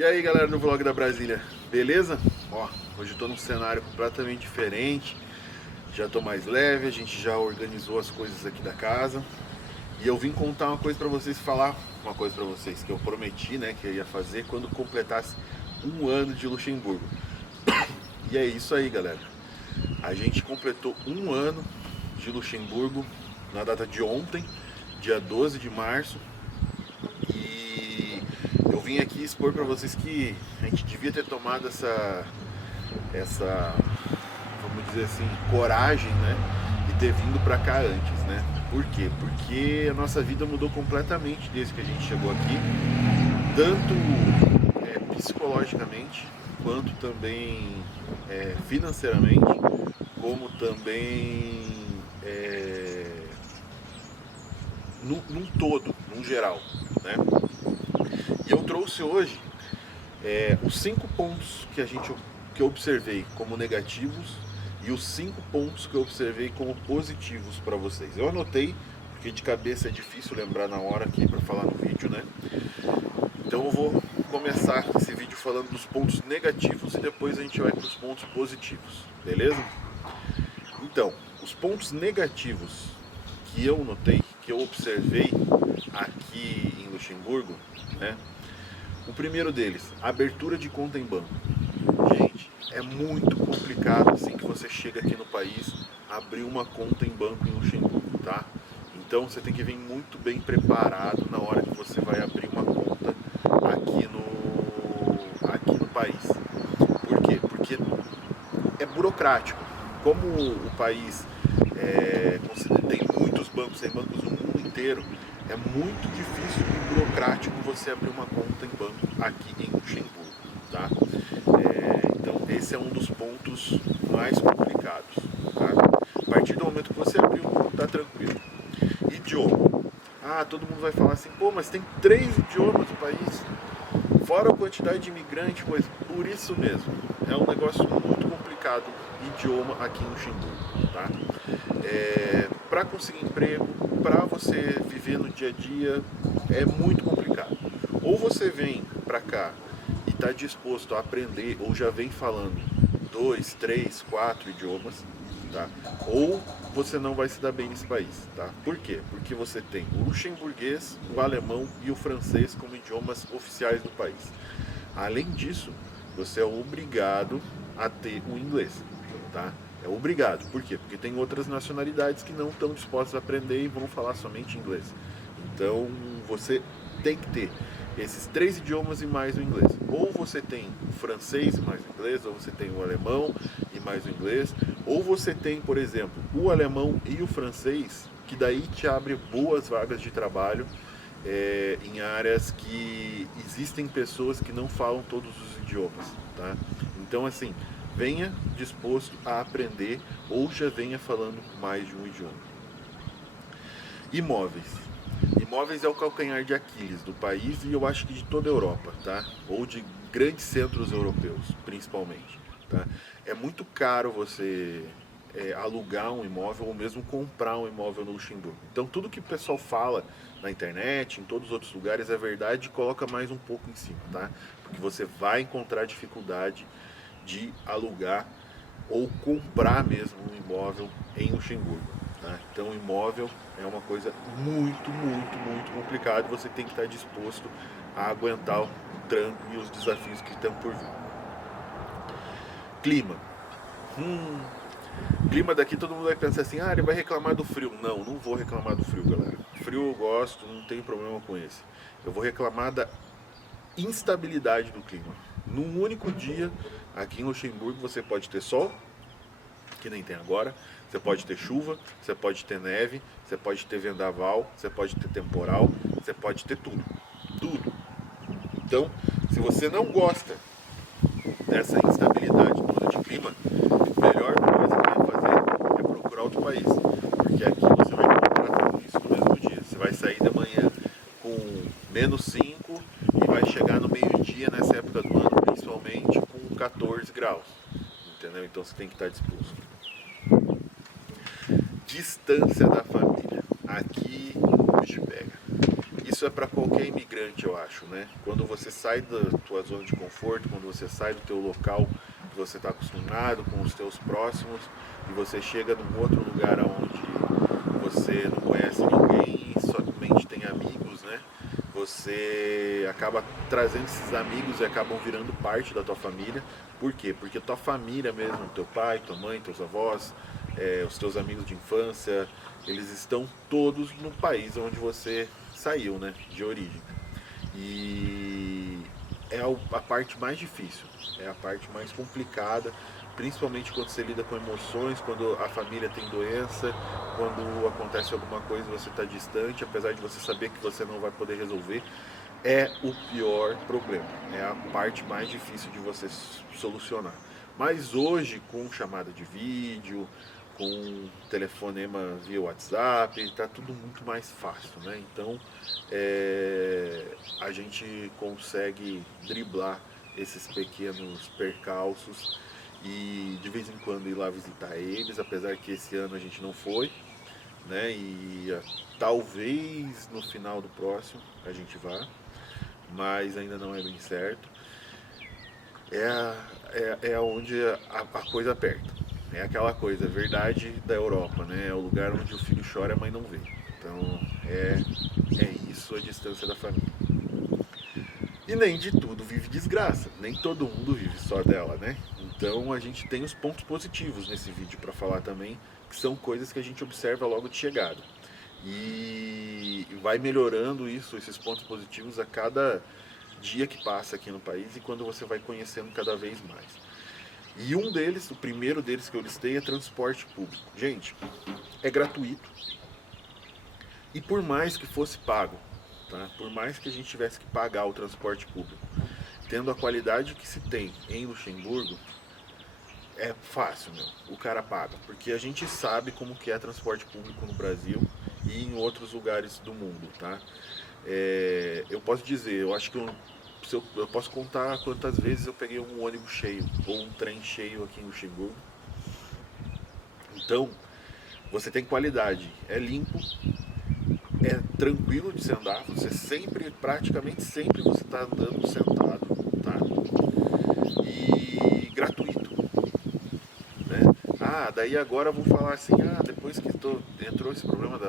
E aí galera do Vlog da Brasília, beleza? Ó, hoje eu tô num cenário completamente diferente. Já tô mais leve, a gente já organizou as coisas aqui da casa. E eu vim contar uma coisa pra vocês, falar uma coisa pra vocês que eu prometi, né, que eu ia fazer quando completasse um ano de Luxemburgo. E é isso aí, galera. A gente completou um ano de Luxemburgo na data de ontem, dia 12 de março. E eu vim aqui expor pra vocês que a gente devia ter tomado essa, vamos dizer assim, coragem, né? E ter vindo pra cá antes, né? Por quê? Porque a nossa vida mudou completamente desde que a gente chegou aqui, tanto psicologicamente, quanto também financeiramente, como também num todo, num geral, né? E eu trouxe hoje os 5 pontos que eu observei como negativos e os 5 pontos que eu observei como positivos para vocês. Eu anotei, porque de cabeça é difícil lembrar na hora aqui para falar no vídeo, né? Então eu vou começar esse vídeo falando dos pontos negativos e depois a gente vai para os pontos positivos, beleza? Então, os pontos negativos que eu notei, que eu observei aqui em Luxemburgo, né? O primeiro deles, abertura de conta em banco. Gente, é muito complicado assim que você chega aqui no país abrir uma conta em banco em Luxemburgo, tá? Então você tem que vir muito bem preparado na hora que você vai abrir uma conta aqui no país. Por quê? Porque é burocrático. Como o país tem muitos bancos, tem bancos no mundo inteiro, é muito difícil e burocrático você abrir uma conta em banco aqui em Luxemburgo, tá? Então esse é um dos pontos mais complicados, tá? A partir do momento que você abriu, tá tranquilo. Idioma. Ah, todo mundo vai falar assim, pô, mas tem 3 idiomas no país, fora a quantidade de imigrante, pois por isso mesmo, é um negócio muito complicado, idioma aqui em Luxemburgo, tá? Para conseguir emprego, para você viver no dia a dia, é muito complicado. Ou você vem para cá e está disposto a aprender, ou já vem falando 2, 3, 4 idiomas, tá? Ou você não vai se dar bem nesse país, tá? Por quê? Porque você tem o luxemburguês, o alemão e o francês como idiomas oficiais do país. Além disso, você é obrigado a ter o inglês, tá? É obrigado. Por quê? Porque tem outras nacionalidades que não estão dispostas a aprender e vão falar somente inglês. Então, você tem que ter esses 3 idiomas e mais o inglês. Ou você tem o francês e mais o inglês, ou você tem o alemão e mais o inglês, ou você tem, por exemplo, o alemão e o francês, que daí te abre boas vagas de trabalho em áreas que existem pessoas que não falam todos os idiomas, tá? Então, assim, venha disposto a aprender ou já venha falando mais de um idioma. Imóveis. Imóveis é o calcanhar de Aquiles do país e eu acho que de toda a Europa, tá? Ou de grandes centros europeus, principalmente, tá? É muito caro você alugar um imóvel ou mesmo comprar um imóvel no Luxemburgo. Então tudo que o pessoal fala na internet, em todos os outros lugares, é verdade, coloca mais um pouco em cima, tá? Porque você vai encontrar dificuldade de alugar ou comprar mesmo um imóvel em Luxemburgo, tá? Então o imóvel é uma coisa muito, muito, muito complicada e você tem que estar disposto a aguentar o tranco e os desafios que estão por vir. Clima. Clima daqui todo mundo vai pensar assim, ele vai reclamar do frio. Não, não vou reclamar do frio, galera. Frio eu gosto, não tenho problema com esse. Eu vou reclamar da instabilidade do clima. Num único dia, aqui em Luxemburgo, você pode ter sol, que nem tem agora, você pode ter chuva, você pode ter neve, você pode ter vendaval, você pode ter temporal, você pode ter tudo. Tudo. Então, se você não gosta dessa instabilidade toda de clima, a melhor coisa que vai fazer é procurar outro país. Porque aqui você vai encontrar tudo isso no mesmo dia. Você vai sair da manhã com -5 e vai chegar no meio-dia nessa época do ano, principalmente com 14 graus. Entendeu? Então você tem que estar disposto. Distância da família. Aqui hoje pega. isso é para qualquer imigrante, eu acho, né? Quando você sai da tua zona de conforto, quando você sai do teu local que você está acostumado com os teus próximos e você chega num outro lugar onde você não conhece ninguém e somente tem amigos, né? Você acaba trazendo esses amigos e acabam virando parte da tua família. Por quê? Porque tua família mesmo, teu pai, tua mãe, teus avós, os teus amigos de infância, eles estão todos no país onde você saiu, né, de origem. E é a parte mais difícil, é a parte mais complicada, principalmente quando você lida com emoções, quando a família tem doença, quando acontece alguma coisa e você está distante, apesar de você saber que você não vai poder resolver, é o pior problema, é a parte mais difícil de você solucionar. Mas hoje, com chamada de vídeo, com telefonema via WhatsApp, está tudo muito mais fácil, né? Então, a gente consegue driblar esses pequenos percalços e de vez em quando ir lá visitar eles, apesar que esse ano a gente não foi, né? E talvez no final do próximo a gente vá, mas ainda não é bem certo. É onde a coisa aperta. É aquela coisa, verdade da Europa, né? É o lugar onde o filho chora e a mãe não vê. Então é isso a distância da família. E nem de tudo vive desgraça, nem todo mundo vive só dela, né? Então a gente tem os pontos positivos nesse vídeo para falar também, que são coisas que a gente observa logo de chegada. E vai melhorando isso, esses pontos positivos a cada dia que passa aqui no país e quando você vai conhecendo cada vez mais. E um deles, o primeiro deles que eu listei é transporte público. Gente, é gratuito. E por mais que fosse pago, tá? Por mais que a gente tivesse que pagar o transporte público, tendo a qualidade que se tem em Luxemburgo, é fácil, meu. O cara paga. Porque a gente sabe como que é transporte público no Brasil e em outros lugares do mundo, tá? Eu posso dizer, eu acho que eu posso contar quantas vezes eu peguei um ônibus cheio ou um trem cheio aqui em Luxemburgo. Então, você tem qualidade, é limpo, é tranquilo de se andar, você sempre, praticamente sempre você está andando sentado, tá? E gratuito, né? Daí agora eu vou falar assim, depois que entrou esse problema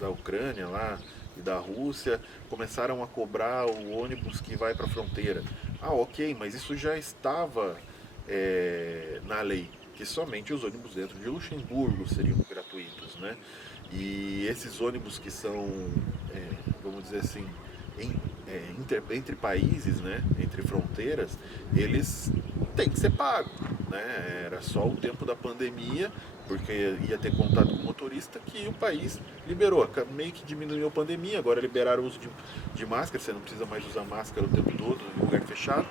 da Ucrânia lá e da Rússia, começaram a cobrar o ônibus que vai para a fronteira. Ok, mas isso já estava na lei, que somente os ônibus dentro de Luxemburgo seriam gratuitos, né? E esses ônibus que são, vamos dizer assim, entre países, né, entre fronteiras, eles têm que ser pagos, né? Era só o tempo da pandemia, porque ia ter contato com o motorista, que o país liberou. Meio que diminuiu a pandemia, agora liberaram o uso de máscara, você não precisa mais usar máscara o tempo todo em lugar fechado.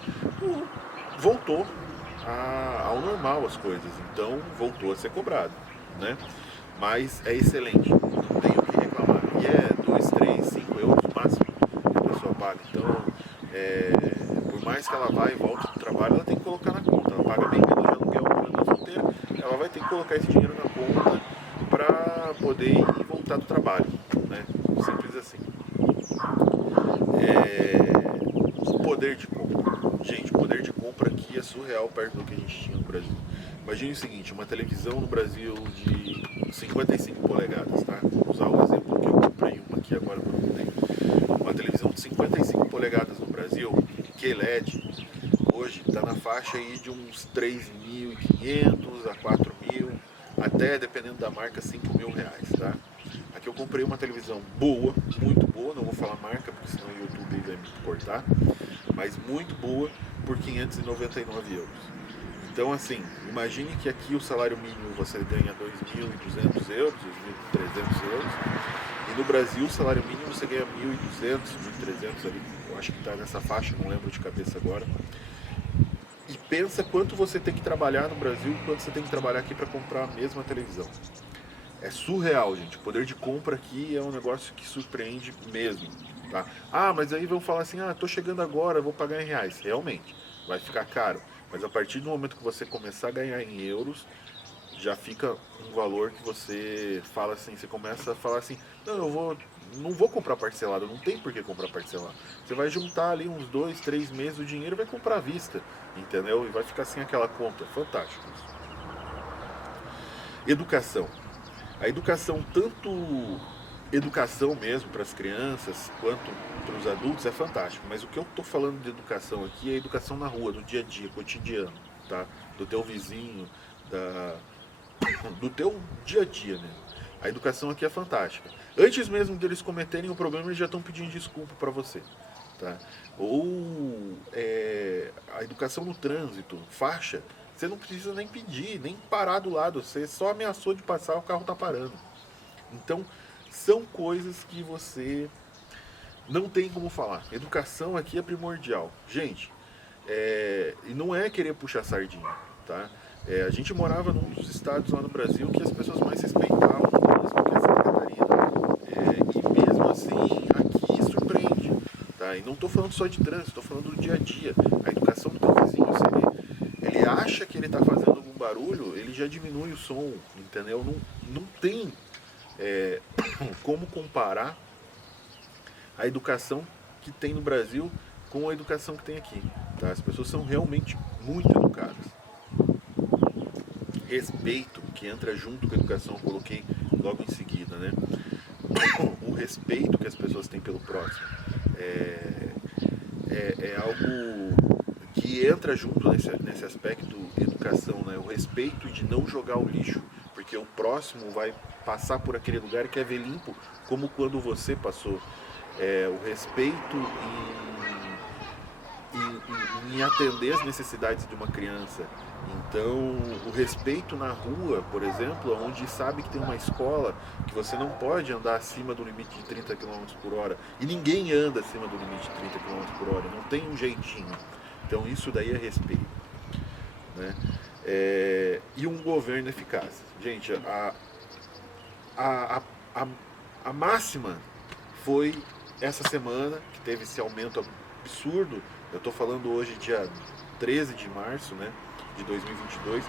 Voltou ao normal as coisas, então voltou a ser cobrado, né? Mas é excelente, não tenho o que reclamar. E é 2, 3, 5 euros no máximo que a pessoa paga. Então, por mais que ela vá e volte do trabalho, ela tem que colocar na conta. Ela paga bem menos de aluguel morando na fronteira, ela vai ter que colocar esse dinheiro na conta para poder ir e voltar do trabalho, né? Simples assim. O poder de compra. Gente, o poder de compra aqui é surreal perto do que a gente tinha no Brasil. Imagine o seguinte, uma televisão no Brasil de 55 polegadas, tá? Vou usar o exemplo que eu comprei uma aqui agora para ontem. Uma televisão de 55 polegadas no Brasil, QLED, hoje está na faixa aí de uns 3.500 a 4.000, até, dependendo da marca, 5.000 reais, tá? Aqui eu comprei uma televisão boa, muito boa, não vou falar marca, porque senão o YouTube vai me cortar, mas muito boa, por 599 euros. Então, assim, imagine que aqui o salário mínimo você ganha 2.200 euros, 2.300 euros, e no Brasil o salário mínimo você ganha 1.200, 1.300 ali, eu acho que está nessa faixa, não lembro de cabeça agora. E pensa quanto você tem que trabalhar no Brasil e quanto você tem que trabalhar aqui para comprar a mesma televisão. É surreal, gente. O poder de compra aqui é um negócio que surpreende mesmo, tá? Mas aí vão falar assim, tô chegando agora, vou pagar em reais. Realmente, vai ficar caro. Mas a partir do momento que você começar a ganhar em euros, já fica um valor que você fala assim, você começa a falar assim, não, eu vou não vou comprar parcelado, não tem por que comprar parcelado. Você vai juntar ali uns 2, 3 meses o dinheiro e vai comprar à vista, entendeu? E vai ficar sem aquela conta. Fantástico isso. Educação. A educação, tanto educação mesmo para as crianças quanto para os adultos, é fantástico. Mas o que eu estou falando de educação aqui é a educação na rua, no dia a dia, cotidiano, tá? Do teu vizinho, do teu dia a dia, né? A educação aqui é fantástica. Antes mesmo deles cometerem o problema, eles já estão pedindo desculpa para você, tá? Ou a educação no trânsito, faixa, você não precisa nem pedir, nem parar do lado, você só ameaçou de passar, o carro está parando. Então, são coisas que você não tem como falar. Educação aqui é primordial. Gente, e não é querer puxar sardinha, tá? A gente morava num dos estados lá no Brasil que as pessoas mais respeitavam mesmo que a Santa Catarina. E mesmo assim, aqui surpreende, tá? E não estou falando só de trânsito, estou falando do dia a dia. A educação do teu vizinho, se ele acha que ele está fazendo algum barulho, ele já diminui o som, entendeu? Não tem como comparar a educação que tem no Brasil com a educação que tem aqui, tá? As pessoas são realmente muito educadas. Respeito, que entra junto com a educação, eu coloquei logo em seguida, né? O respeito que as pessoas têm pelo próximo é algo que entra junto nesse aspecto educação, né? O respeito de não jogar o lixo, porque o próximo vai passar por aquele lugar e quer ver limpo, como quando você passou. O respeito em atender as necessidades de uma criança. Então, o respeito na rua, por exemplo, onde sabe que tem uma escola, que você não pode andar acima do limite de 30 km por hora, e ninguém anda acima do limite de 30 km por hora, não tem um jeitinho. Então, isso daí é respeito, né? E um governo eficaz. Gente, a máxima foi essa semana, que teve esse aumento absurdo. Eu estou falando hoje, dia 13 de março, né, de 2022,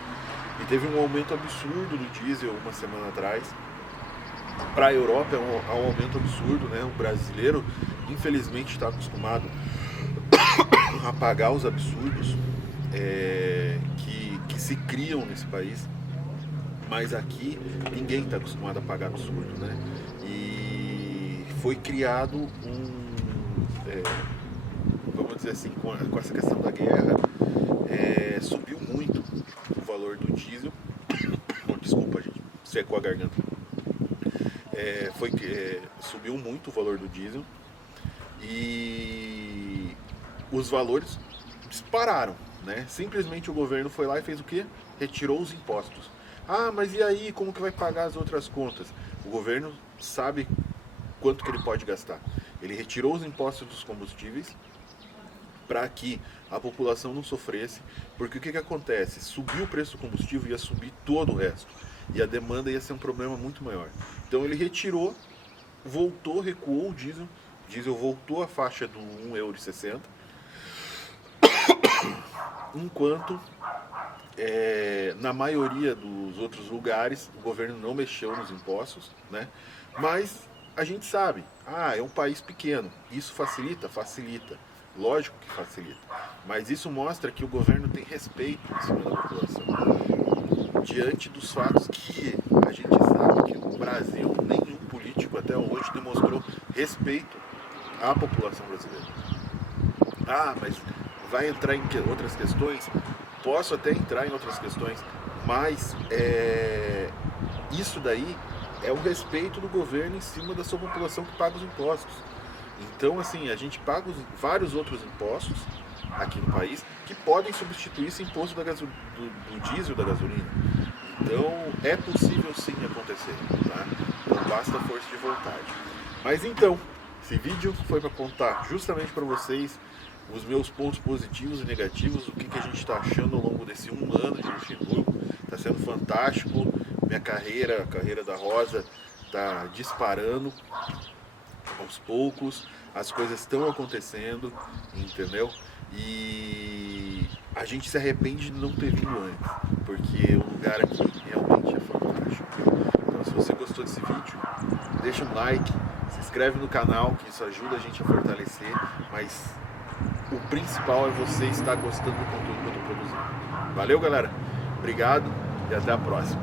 e teve um aumento absurdo do diesel uma semana atrás. Para a Europa é um aumento absurdo, né? O brasileiro, infelizmente, está acostumado a pagar os absurdos que se criam nesse país, mas aqui ninguém está acostumado a pagar absurdo, né? E foi criado vamos dizer assim, com essa questão da guerra, subiu muito o valor do diesel. Desculpa, gente, secou a garganta. Subiu muito o valor do diesel e os valores dispararam, né? Simplesmente o governo foi lá e fez o quê? Retirou os impostos. Ah, mas e aí, como que vai pagar as outras contas? O governo sabe quanto que ele pode gastar. Ele retirou os impostos dos combustíveis para que a população não sofresse, porque o que acontece? Subiu o preço do combustível, ia subir todo o resto, e a demanda ia ser um problema muito maior. Então ele retirou, recuou o diesel voltou à faixa do 1,60 €, enquanto na maioria dos outros lugares o governo não mexeu nos impostos, né? Mas a gente sabe, é um país pequeno, isso facilita? Facilita. Lógico que facilita, mas isso mostra que o governo tem respeito em cima da população. Diante dos fatos que a gente sabe que no Brasil nenhum político até hoje demonstrou respeito à população brasileira. Mas vai entrar em outras questões? Posso até entrar em outras questões, mas isso daí é o respeito do governo em cima da sua população que paga os impostos. Então, assim, a gente paga vários outros impostos aqui no país que podem substituir esse imposto do diesel, da gasolina. Então, é possível sim acontecer, tá? Então, basta força de vontade. Mas então, esse vídeo foi para contar justamente para vocês os meus pontos positivos e negativos, o que a gente está achando ao longo desse 1 ano de Luxemburgo. Está sendo fantástico, minha carreira, a carreira da Rosa, está disparando. Aos poucos, as coisas estão acontecendo, entendeu? E a gente se arrepende de não ter vindo antes, porque o lugar aqui realmente é fantástico. Então, se você gostou desse vídeo, deixa um like, se inscreve. inscreve no canal, que isso ajuda a gente a fortalecer, mas o principal é você estar gostando do conteúdo que eu estou produzindo. Valeu, galera, obrigado e até a próxima.